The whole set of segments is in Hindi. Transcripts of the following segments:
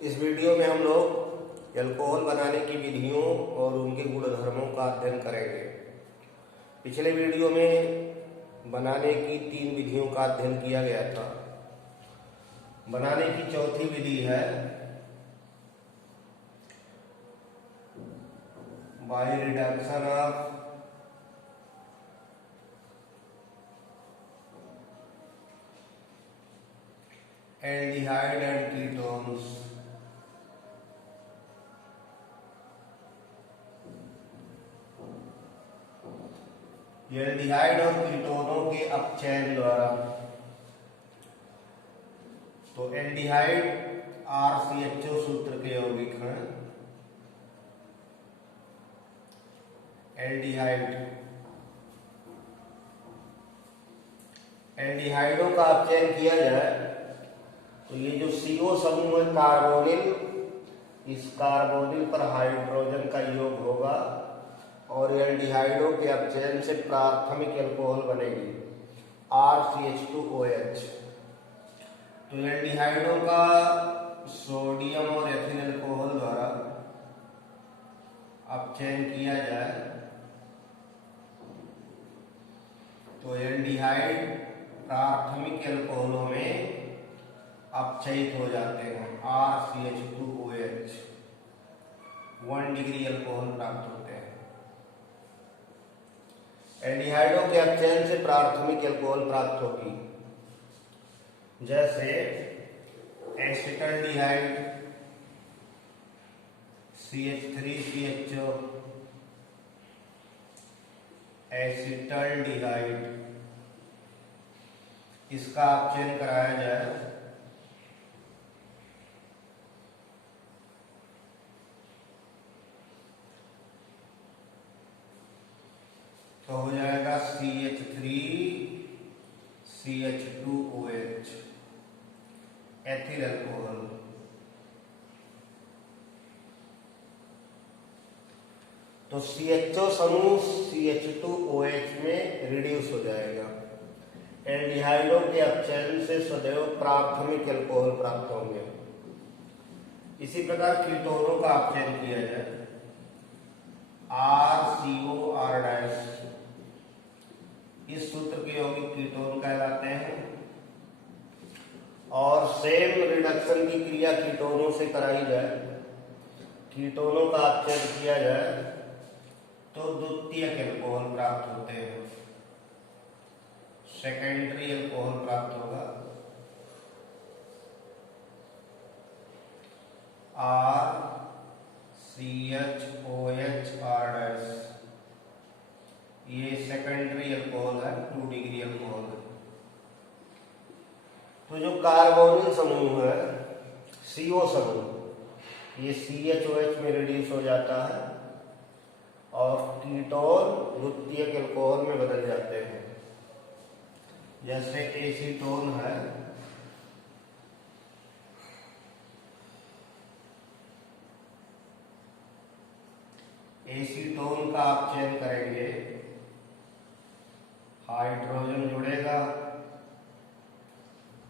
इस वीडियो में हम लोग अल्कोहल बनाने की विधियों और उनके गुणधर्मों का अध्ययन करेंगे। पिछले वीडियो में बनाने की 3 विधियों का अध्ययन किया गया था। बनाने की चौथी विधि है by reduction of aldehyde and ketones. Aldehyde और कीटोनों के अपचयन द्वारा। तो एल्डिहाइड RCHO सूत्र के यौगिक हैं। एल्डिहाइडों का अपचयन किया जाए तो ये जो CO समूह है कार्बोनिल, इस कार्बोनिल पर हाइड्रोजन का योग होगा और एल्डिहाइडों के अपचयन से प्राथमिक अल्कोहल बनेगी RCH2OH। तो एल्डिहाइडों का सोडियम और एथिल अल्कोहल द्वारा अपचयन किया जाए तो एल्डिहाइड प्राथमिक अल्कोहलों में अपचयित हो जाते हैं RCH2OH। 1 डिग्री अल्कोहल प्राप्त होते हैं। एल्डिहाइडों के अपचयन से प्राथमिक अल्कोहल प्राप्त होगी, जैसे एसिटल्डिहाइड CH3CHO, एसिटल्डिहाइड, इसका अपचयन कराया जाए तो हो जाएगा CH3CH2OH एथिल अल्कोहल। तो CHO समूह CH2OH में रिड्यूस हो जाएगा। एल्डिहाइडों के अपचयन से सदैव प्राथमिक अल्कोहल प्राप्त होंगे। इसी प्रकार कीटोनों का अपचयन किया जाए RCOR', इस सूत्र के यौगिक कीटोन कहलाते हैं। और सेम रिडक्शन की क्रिया कीटोनों से कराई जाए, कीटोनों का अपचयन किया जाए तो द्वितीयक अल्कोहल प्राप्त होते हैं, सेकेंडरी अल्कोहल प्राप्त होगा RCHOHR'। ये सेकेंडरी अल्कोहल है, 2 डिग्री अल्कोहल है। तो जो कार्बोनिल समूह है CO समूह, ये CHOH में रिड्यूस हो जाता है और कीटोन द्वितीयक अल्कोहल में बदल जाते हैं, जैसे एसीटोन है एसीटोन का अपचयन करेंगे, हाइड्रोजन जुड़ेगा,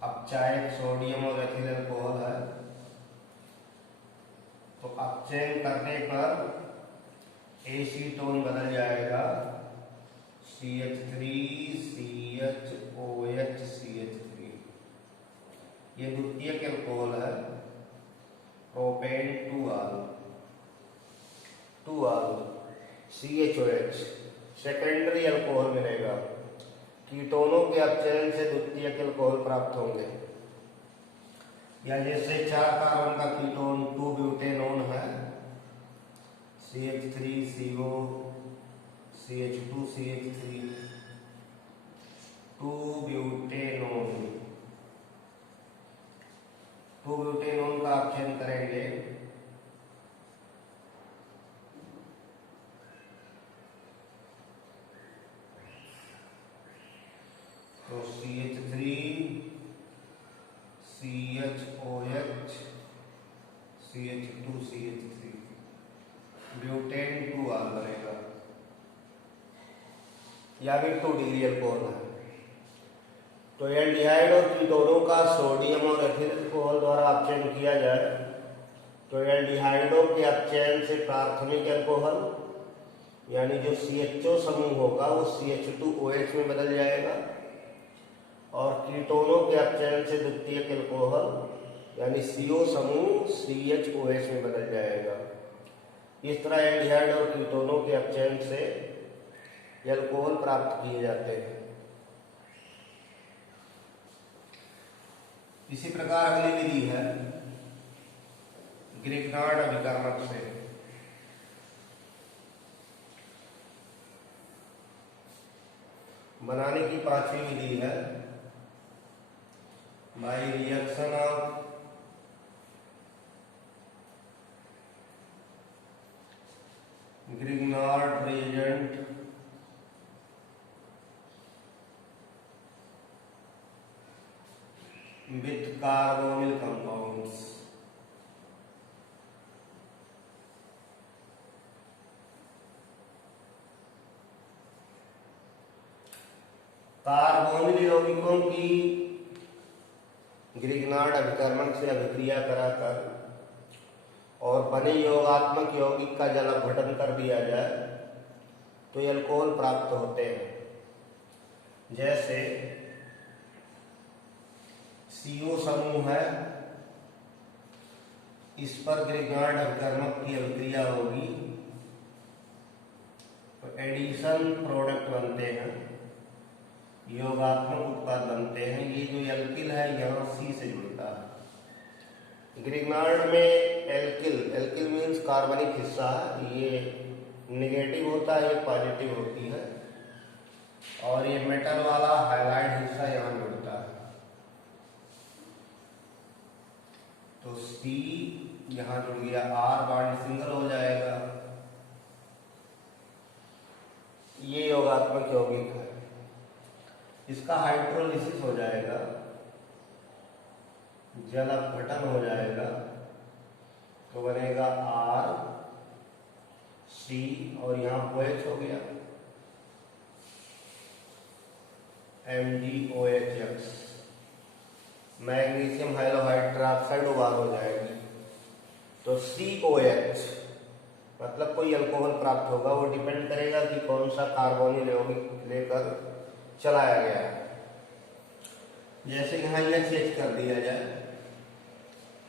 अपचायक सोडियम और एथिल अल्कोहल है। तो अपचयन करने पर एसीटोन बदल जाएगा CH3CHOH CH3। ये द्वितीयक अल्कोहल है, प्रोपेन 2 CHOH सेकेंडरी अल्कोहल मिलेगा। कीटोनों के अपचयन से द्वितीयक अल्कोहल प्राप्त होंगे। या जैसे 4 कार्बन का कीटोन 2-ब्यूटेनोन है, CH3CO CH2CH3, 2-ब्यूटेनोन। 2-ब्यूटेनोन का अपचयन करेंगे तो CH3CHOH CH2CH3, ब्यूटेन 2R बनेगा। या भी 2 डिग्री अल्कोहल है। तो एल्डिहाइड और कीटोनों का सोडियम और एथिल अल्कोहल द्वारा अपचयन किया जाए तो एल्डिहाइडों के अपचयन से प्राथमिक अल्कोहल यानी जो CHO समूह होगा वो CH2OH में बदल जाएगा, और कीटोनों के अपचयन से द्वितीयक अल्कोहल यानी CO समूह CHOH में बदल जाएगा। इस तरह एल्डिहाइड और कीटोनों के अपचयन से अल्कोहल प्राप्त किए जाते हैं। इसी प्रकार अगली विधि है ग्रिग्नार्ड अभिकर्मक से। बनाने की पांचवी विधि है by reaction of Grignard reagent with carbonyl compounds। Carbonyl यौगिकों की ग्रिग्नार्ड अभिकर्मक से अभिक्रिया कराकर और बने योगात्मक यौगिक का जल अपघटन कर दिया जाए तो अल्कोहल प्राप्त होते हैं। जैसे CO समूह है, इस पर ग्रिग्नार्ड अभिकर्मक की अभिक्रिया होगी तो एडिशन प्रोडक्ट बनते हैं, योगात्मक उत्पाद बनते हैं। ये जो एल्किल है यहाँ C से जुड़ता है। ग्रिग्नार्ड में एल्किल मीन्स कार्बनिक हिस्सा है, ये नेगेटिव होता है, ये पॉजिटिव होती है, और ये मेटल वाला हाइलाइट हिस्सा यहाँ जुड़ता है। तो C यहाँ जुड़ गया, R बॉन्ड सिंगल हो जाएगा। ये योगात्मक यौगिक है, इसका हाइड्रोलिसिस हो जाएगा, जल अपघटन हो जाएगा तो बनेगा R C और यहाँ OH हो गया MgOH, मैग्नीशियम हाइड्रोक्साइड उबार हो जाएगी। तो COH मतलब कोई अल्कोहल प्राप्त होगा, वो डिपेंड करेगा कि कौन सा कार्बोनिल यौगिक लेकर चलाया गया है। जैसे यहाँ HH कर दिया जाए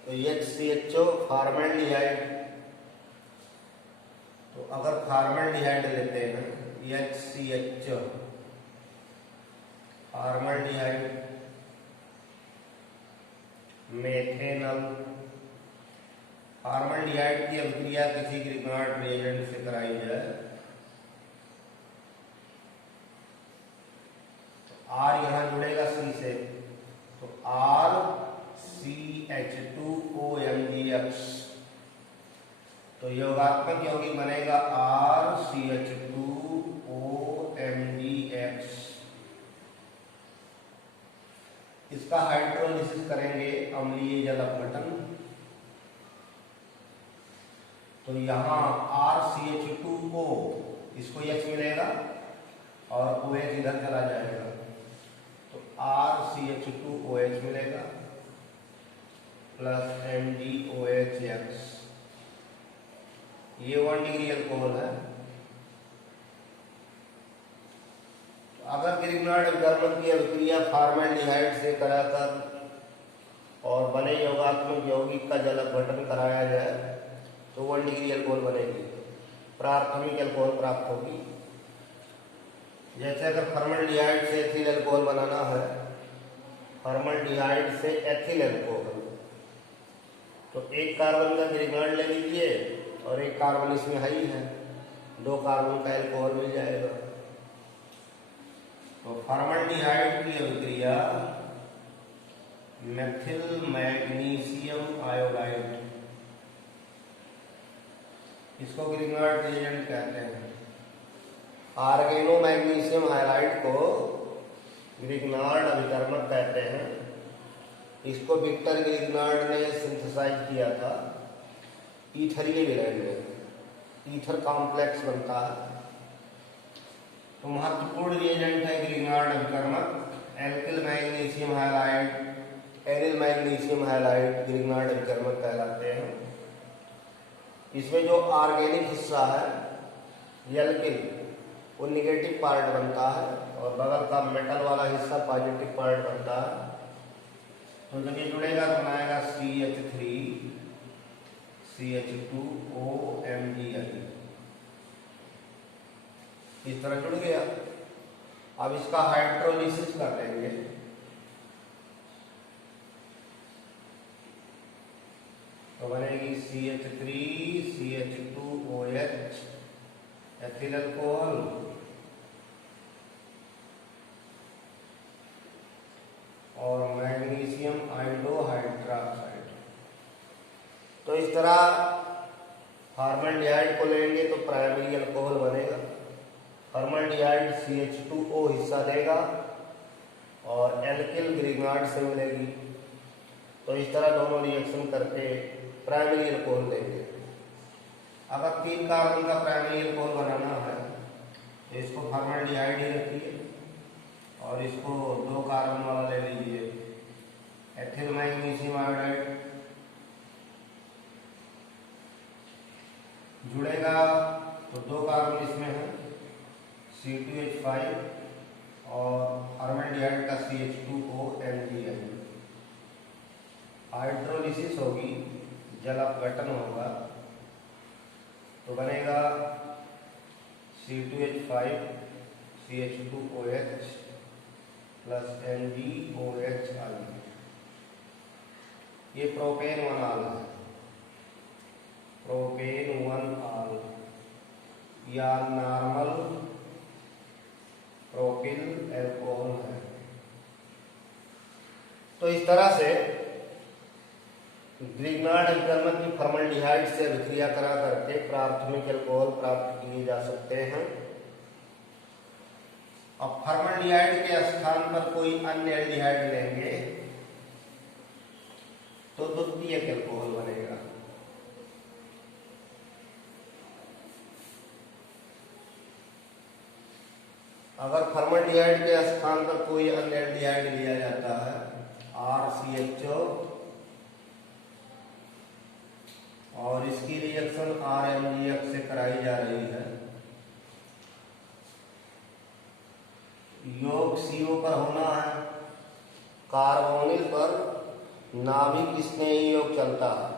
तो HCHO फॉर्मल्डिहाइड, तो अगर फॉर्मल्डिहाइड लेते हैं HCHO फॉर्मल्डिहाइड, मेथेनॉल, फॉर्मल्डिहाइड की अभिक्रिया किसी ग्रिग्नार्ड रिएजेंट से कराई जाए तो R यहाँ जुड़ेगा C से, तो RCH2OMgX, तो योगात्मक यौगिक बनेगा RCH2OMgX। इसका हाइड्रोलिसिस करेंगे अम्लीय जल अपघटन, तो यहाँ RCH2O, इसको H मिलेगा और OH इधर चला जाएगा तो RCH2OH मिलेगा प्लस MgOHX। ये 1 डिग्री अल्कोहल है। अगर ग्रिग्नार्ड अभिकर्मक की अभिक्रिया फॉर्मल्डिहाइड से कराकर और बने योगात्मक यौगिक का जल अपघटन कराया जाए तो 1 डिग्री अल्कोहल बनेगी, प्राथमिक अल्कोहल प्राप्त होगी। जैसे अगर फॉर्मल्डिहाइड से एथिल अल्कोहल बनाना है, फॉर्मल्डिहाइड से एथिल अल्कोहल, तो एक कार्बन का ग्रिग्नार्ड ले लीजिए और एक कार्बन इसमें हाई है, 2 कार्बन का अल्कोहल मिल जाएगा। तो फॉर्मल्डिहाइड की अभिक्रिया मेथिल मैग्नीशियम आयोडाइड, इसको ग्रिग्नार्ड रिएजेंट कहते हैं। आर्गेनो मैग्नीशियम हाइलाइड को ग्रिग्नार्ड अभिकर्मक कहते हैं। इसको विक्टर ग्रिग्नार्ड ने सिंथेसाइज किया था ईथरीय विलयन में, ईथर कॉम्प्लेक्स बनता है। तो महत्वपूर्ण रिएजेंट है ग्रिग्नार्ड अभिकर्मक, alkyl magnesium halide, aryl magnesium halide Grignard अभिकर्मक कहलाते हैं। इसमें जो ऑर्गेनिक हिस्सा है एल्किल वो निगेटिव पार्ट बनता है और बगल का मेटल वाला हिस्सा पॉजिटिव पार्ट बनता है। तो जब ये जुड़ेगा तो बनाएगा CH3 CH2 OMgI, इस तरह जुड़ गया। अब इसका हाइड्रोलिसिस कर लेंगे। तो बनेगी CH3 CH2OH एथिल अल्कोहल और मैग्नीशियम आयोडोहाइड्रोक्साइड। तो इस तरह फॉर्मल्डिहाइड को लेंगे तो प्राइमरी अल्कोहल बनेगा। फॉर्मल्डिहाइड CH2O हिस्सा देगा और एल्किल ग्रिग्नार्ड से मिलेगी। तो इस तरह दोनों रिएक्शन करके प्राइमरी अल्कोहल लेंगे। अगर 3 कार्बन का प्राइमरी अल्कोहल बनाना है तो इसको फॉर्मल्डिहाइड ही रखिए और इसको 2 कार्बन वाला ले लीजिए एथिल मैग्नीशियम आयोडाइड। जुड़ेगा तो 2 कार्बन इसमें है C2H5 और फॉर्मल्डिहाइड का CH2OMgI। हाइड्रोलिसिस होगी, जल अपघटन होगा तो बनेगा C2H5 CH2OH प्लस NgOHI। ये प्रोपेन 1 आल है, प्रोपेन 1 आल या नॉर्मल प्रोपिल अल्कोहल है। तो इस तरह से ग्रिग्नार्ड अल्कलमत की फॉर्मल्डिहाइड से अभिक्रिया करा करके प्राथमिक अल्कोहल प्राप्त किए जा सकते हैं। अब फॉर्मल्डिहाइड के स्थान पर कोई अन्य एल्डिहाइड लेंगे तो द्वितीयक अल्कोहल बनेगा। अगर फॉर्मल्डिहाइड के स्थान पर कोई अन्य एल्डिहाइड लिया जाता है RCHO और इसकी रिएक्शन RMgX से कराई जा रही है, योग CO पर होना है, कार्बोनिल पर नाभिक स्नेही योग चलता है।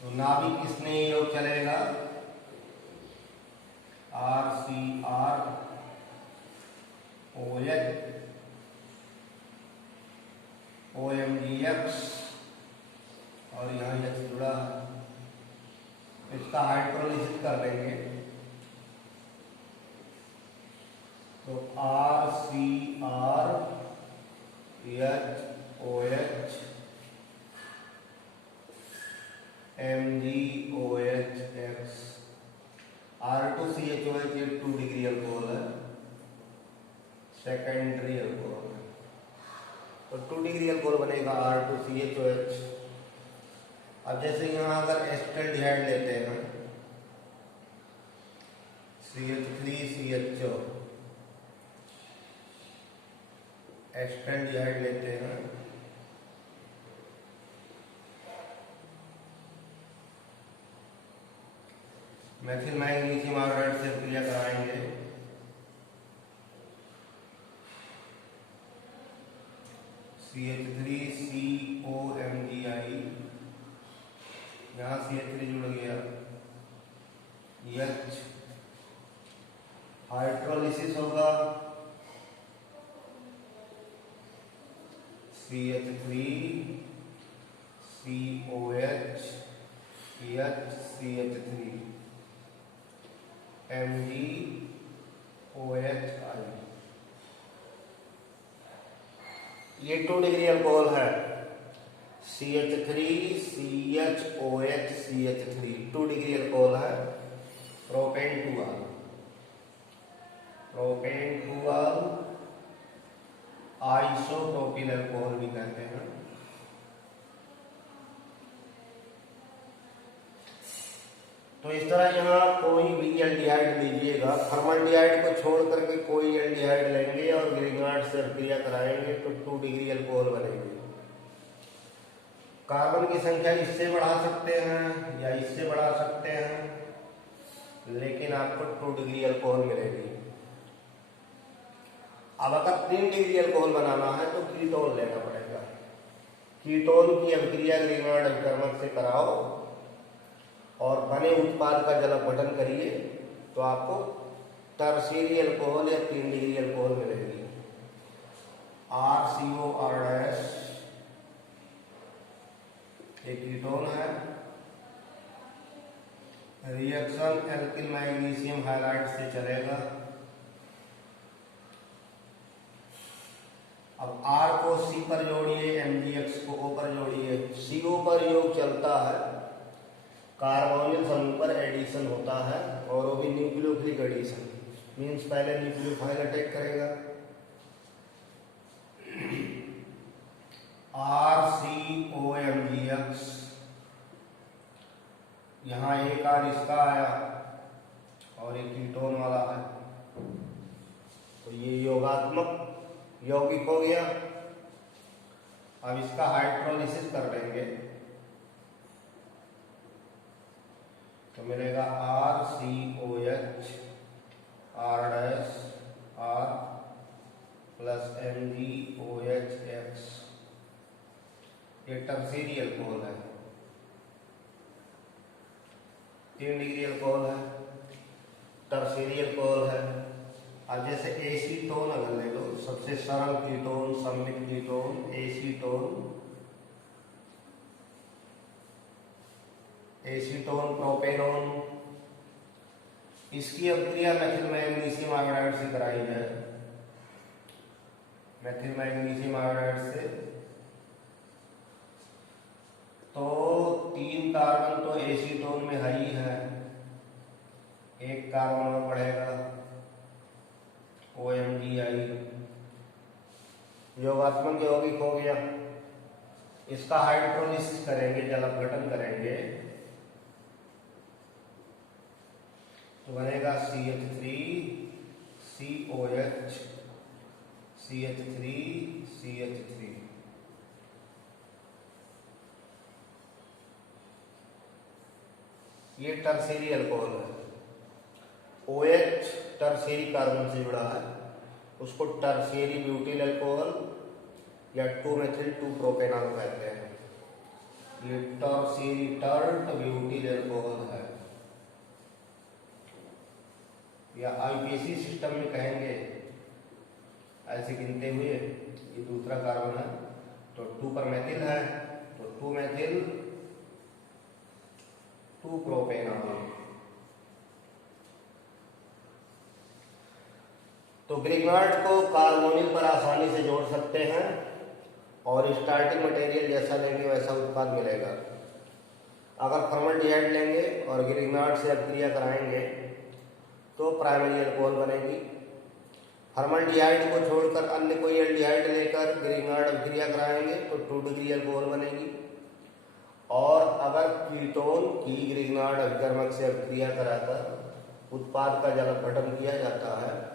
तो नाभिक स्नेही योग चलेगा RCR OH OMgX और यहाँ X जुड़ा है। इसका हाइड्रोलिसिस कर लेंगे तो RCR HOH MgOHX R2CHOH ये 2 डिग्री अल्कोहल है, सेकेंडरी अल्कोहल है। तो 2 डिग्री अल्कोहल बनेगा R2CHOH। अब जैसे यहाँ अगर एस्टल्डिहाइड लेते हैं CH3CHO एस्टल्डिहाइड लेते हैं मेथिल मैग्नीशियम आयोडाइड से क्रिया कराएंगे CH3COMgI, यहाँ CH3 जुड़ गया H, हाइड्रोलिसिस होगा CH3 COH CH3 MgOHI। ये 2 डिग्री अल्कोहल है। CH3CHOH CH3 2 डिग्री अल्कोहल है। प्रोपेन 2 आल, प्रोपेन 2 आल आइसोप्रोपिल अल्कोहल भी कहते हैं। तो इस तरह यहाँ कोई भी एल्डिहाइड लीजिएगा, फॉर्मल्डिहाइड को छोड़ करके कोई एल्डिहाइड लेंगे और ग्रिग्नार्ड से क्रिया कराएंगे तो 2 डिग्री अल्कोहल बनेंगे। कार्बन की संख्या इससे बढ़ा सकते हैं या इससे बढ़ा सकते हैं, लेकिन आपको 2 डिग्री अल्कोहल मिलेगी। अब अगर 3 डिग्री अल्कोहल बनाना है तो कीटोन लेना पड़ेगा। कीटोन की अभिक्रिया ग्रीनबर्ड अभिकर्मक से कराओ और बने उत्पाद का जल अपघटन करिए तो आपको टर्शियरी अल्कोहल या 3 डिग्री अल्कोहल मिलेगी। RCOR- एक कीटोन है। रिएक्शन एल्किल मैग्नीशियम हाइड्राइड से चलेगा। अब R को C पर जोड़िए, MgX को O पर जोड़िए। CO पर योग चलता है, कार्बोनिल समूह पर एडिशन होता है और वो भी न्यूक्लियोफिलिक एडिशन, मीन्स पहले न्यूक्लियोफाइल अटैक करेगा। RCOMgX, यहाँ एक R इसका आया और एक कीटोन वाला है, तो ये योगात्मक यौगिक हो गया। अब इसका हाइड्रोलिसिस कर लेंगे तो मिलेगा RCOH R' प्लस MgOHX। ये टर्शियरी अल्कोहल है, 3 डिग्री अल्कोहल है, टर्शियरी अल्कोहल है। अब जैसे एसीटोन अगर ले लो, सबसे सरल कीटोन, सममित कीटोन एसीटोन प्रोपेनोन, इसकी अभिक्रिया मेथिल मैग्नीशियम आयोडाइड से कराई जाए। मेथिल मैग्नीशियम आयोडाइड से तो 3 कार्बन तो एसीटोन में है ही है, एक कार्बन और बढ़ेगा OMgI, योगात्मक यौगिक हो गया। इसका हाइड्रोलिसिस करेंगे, जल अपघटन करेंगे तो बनेगा CH3 COH CH3 CH3। ये टर्शियरी अल्कोहल है। OH टर्शियरी कार्बन से जुड़ा है, उसको टर्शियरी ब्यूटिल अल्कोहल या 2-मेथिल-2-प्रोपेनॉल कहते हैं। ये टर्शियरी टर्ट ब्यूटिल अल्कोहल है, या IUPAC सिस्टम में कहेंगे ऐसे गिनते हुए, ये दूसरा कार्बन है तो 2 पर मेथिल है तो 2-मेथिल-2-प्रोपेनॉल। तो ग्रिग्नार्ड को कार्बोनिल पर आसानी से जोड़ सकते हैं और स्टार्टिंग मटेरियल जैसा लेंगे वैसा उत्पाद मिलेगा। अगर फॉर्मल्डिहाइड लेंगे और ग्रिग्नार्ड से अभिक्रिया कराएंगे तो प्राइमरी अल्कोहल बनेगी। फॉर्मल्डिहाइड को छोड़कर अन्य कोई एल्डिहाइड लेकर ग्रिग्नार्ड अभिक्रिया कराएंगे तो 2 डिग्री अल्कोहल बनेगी। और अगर कीटोन की ग्रिग्नार्ड अभिकर्मक से अभिक्रिया कराकर उत्पाद का जल अपघटन किया जाता है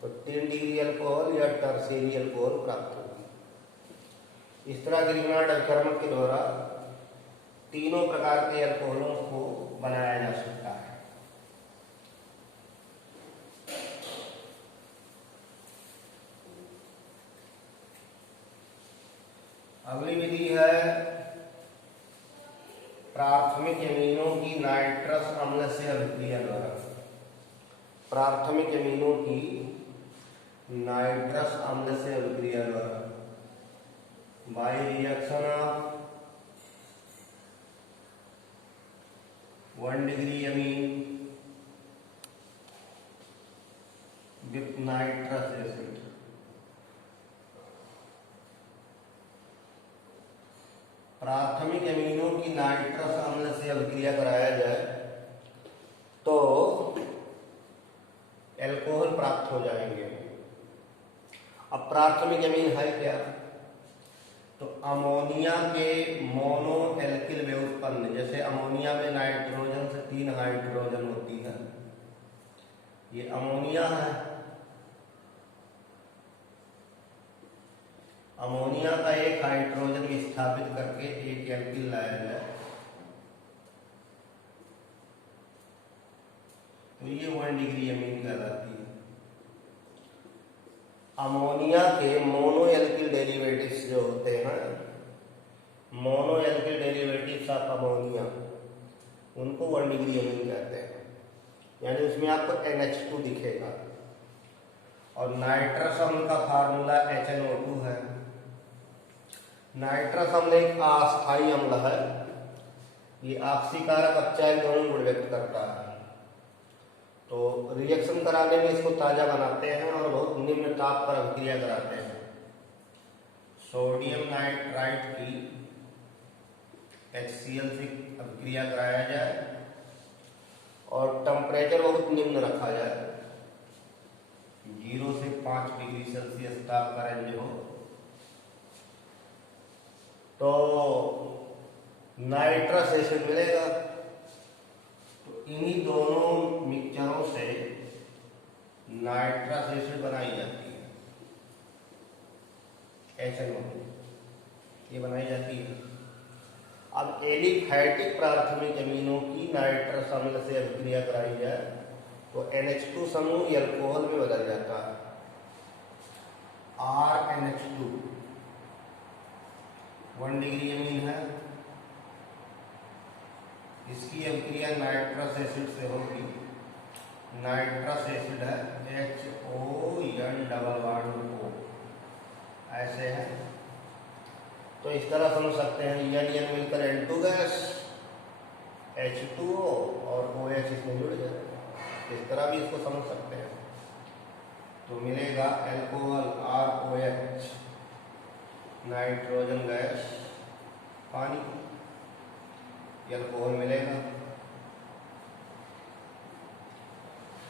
तो 3 डिग्री अल्कोहल या टर्शियरी अल्कोहल प्राप्त होगी। इस तरह ग्रिग्नार्ड अभिकर्मक के द्वारा तीनों प्रकार के अल्कोहलों को बनाया जा सकता है। अगली विधि है प्राथमिक एमीनों की नाइट्रस अम्ल से अभिक्रिया द्वारा। प्राथमिक एमीनों की नाइट्रस अम्ल से अभिक्रिया द्वारा by reaction of 1 degree amine with nitrous acid. प्राथमिक एमीनों की नाइट्रस अम्ल से अभिक्रिया कराया जाए तो एल्कोहल प्राप्त हो जाएंगे। अब प्राथमिक एमीन है क्या? तो अमोनिया के मोनो एल्किल व्युत्पन्न, जैसे अमोनिया में नाइट्रोजन से 3 हाइड्रोजन होती है, ये अमोनिया है। अमोनिया का एक हाइड्रोजन विस्थापित करके एक एल्किल लाया जाए तो ये 1 डिग्री अमीन कहलाती है। अमोनिया के मोनो एल्किल डेरिवेटिव्स जो होते हैं, mono alkyl derivatives of ammonia, उनको 1 डिग्री अमीन कहते हैं। यानी उसमें आपको NH2 दिखेगा। और नाइट्रस अम्ल का फार्मूला HNO2 है। नाइट्रस अम्ल एक अस्थायी अम्ल है, ये ऑक्सीकारक अपचायक दोनों गुण व्यक्त करता है। तो रिएक्शन कराने में इसको ताजा बनाते हैं और बहुत निम्न ताप पर अभिक्रिया कराते हैं। सोडियम नाइट्राइट की HCl से अभिक्रिया कराया जाए और टेम्परेचर बहुत निम्न रखा जाए, 0 से 5 डिग्री सेल्सियस ताप का रेंज हो, तो नाइट्रस एसिड मिलेगा। तो इन्हीं दोनों मिक्सचरों से नाइट्रस एसिड बनाई जाती है, HNO2 ये बनाई जाती है। अब एलिफैटिक प्राथमिक अमीनों की नाइट्रस अम्ल से अभिक्रिया कराई जाए तो NH2 समूह अल्कोहल में बदल जाता है, RNH2 1 डिग्री अमीन है। इसकी अभिक्रिया नाइट्रस एसिड से होगी। नाइट्रस एसिड है HON ऐसे है। तो इस तरह समझ सकते हैं, N मिलकर N2 गैस, H2O और OH इसमें जुड़ जाए। इस तरह भी इसको समझ सकते हैं। तो मिलेगा अल्कोहल ROH, नाइट्रोजन गैस, पानी, अल्कोहल मिलेगा।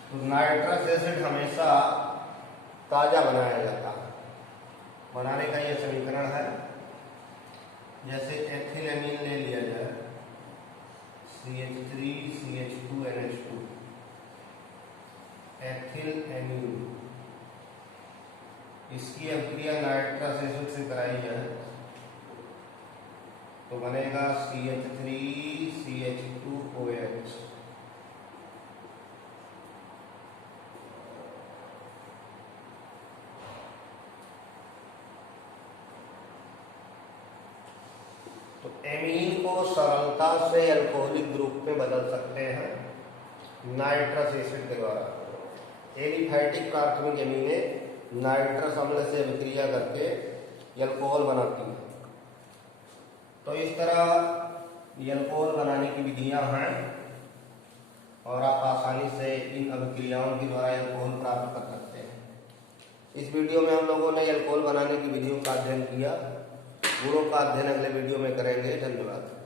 तो नाइट्रस एसिड हमेशा ताजा बनाया जाता है। बनाने का यह समीकरण है, जैसे एथिल एमीन ले लिया जाए, CH3CH2NH2, एथिल एमीन, इसकी अभिक्रिया नाइट्रस एसिड से कराई जाए तो बनेगा CH3CH2OH। तो एमीन को सरलता से अल्कोहलिक ग्रुप में बदल सकते हैं नाइट्रस एसिड के द्वारा। एलिफैटिक प्राथमिक अमीने नाइट्रस अम्ल से अभिक्रिया करके अल्कोहल बनाती है। तो इस तरह अल्कोहल बनाने की विधियां हैं और आप आसानी से इन अभिक्रियाओं के द्वारा अल्कोहल प्राप्त कर सकते हैं। इस वीडियो में हम लोगों ने अल्कोहल बनाने की विधियों का अध्ययन किया। गुणों का अध्ययन अगले वीडियो में करेंगे। धन्यवाद।